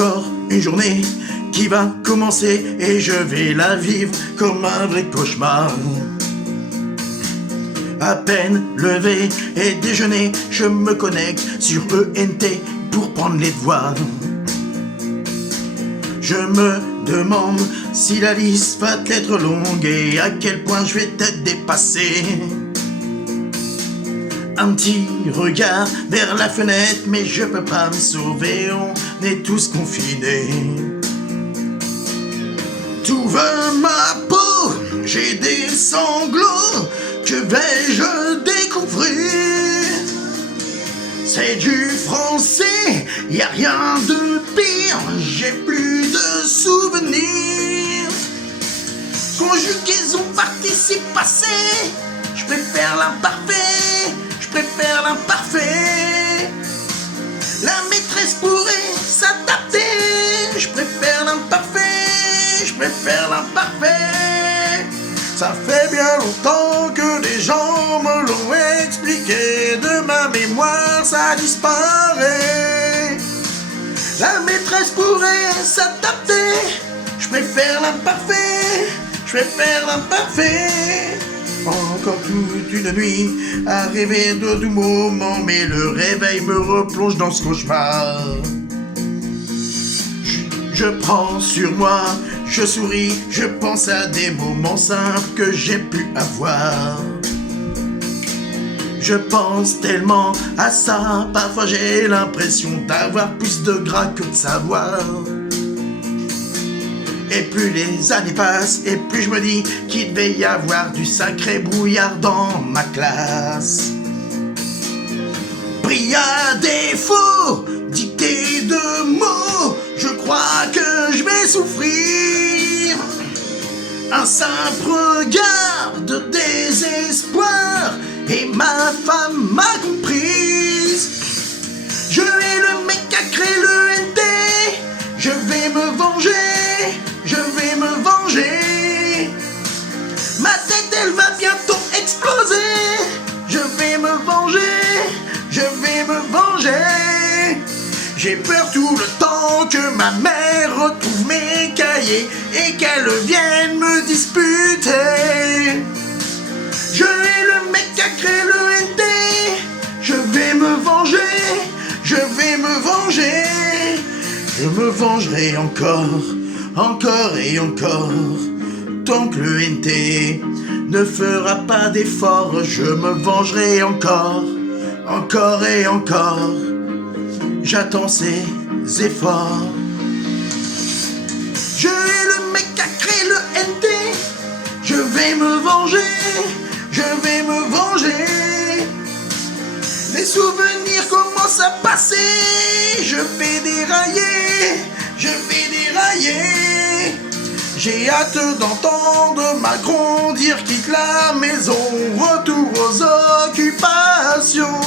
Encore une journée qui va commencer et je vais la vivre comme un vrai cauchemar. À peine levé et déjeuné, je me connecte sur ENT pour prendre les devoirs. Je me demande si la liste va être longue et à quel point je vais être dépassé. Un petit regard vers la fenêtre, mais je peux pas me sauver, on est tous confinés. Tout va ma peau, j'ai des sanglots, que vais-je découvrir? C'est du français, y a rien de pire, j'ai plus de souvenirs. Conjugaison participe passé, je préfère l'imparfait, je préfère l'imparfait. La maîtresse pourrait s'adapter, je préfère l'imparfait, je préfère l'imparfait. Ça fait bien longtemps que des gens me l'ont expliqué, de ma mémoire ça disparaît. La maîtresse pourrait s'adapter, je préfère l'imparfait, je préfère l'imparfait. Encore toute une nuit à rêver de tout moment, mais le réveil me replonge dans ce cauchemar. Je prends sur moi, je souris, je pense à des moments simples que j'ai pu avoir. Je pense tellement à ça, parfois j'ai l'impression d'avoir plus de gras que de savoir. Et plus les années passent, et plus je me dis qu'il devait y avoir du sacré brouillard dans ma classe. Pris à défaut, dictée de mots, je crois que je vais souffrir. Un simple regard de désespoir, et ma femme m'a comprise. Je vais le mec qui a créé le NT, je vais me venger. Je vais me venger. Ma tête elle va bientôt exploser. Je vais me venger. Je vais me venger. J'ai peur tout le temps que ma mère retrouve mes cahiers et qu'elle vienne me disputer. Je vais le mec qui a créé le NT. Je vais me venger. Je vais me venger. Je me vengerai encore et encore, tant que le NT ne fera pas d'effort, je me vengerai encore et encore, j'attends ses efforts. Je vais le mec qui a créé le NT, je vais me venger, je vais me venger. Les souvenirs commencent à passer, je vais dérailler, je vais dérailler. J'ai hâte d'entendre Macron dire quitte la maison, retour aux occupations.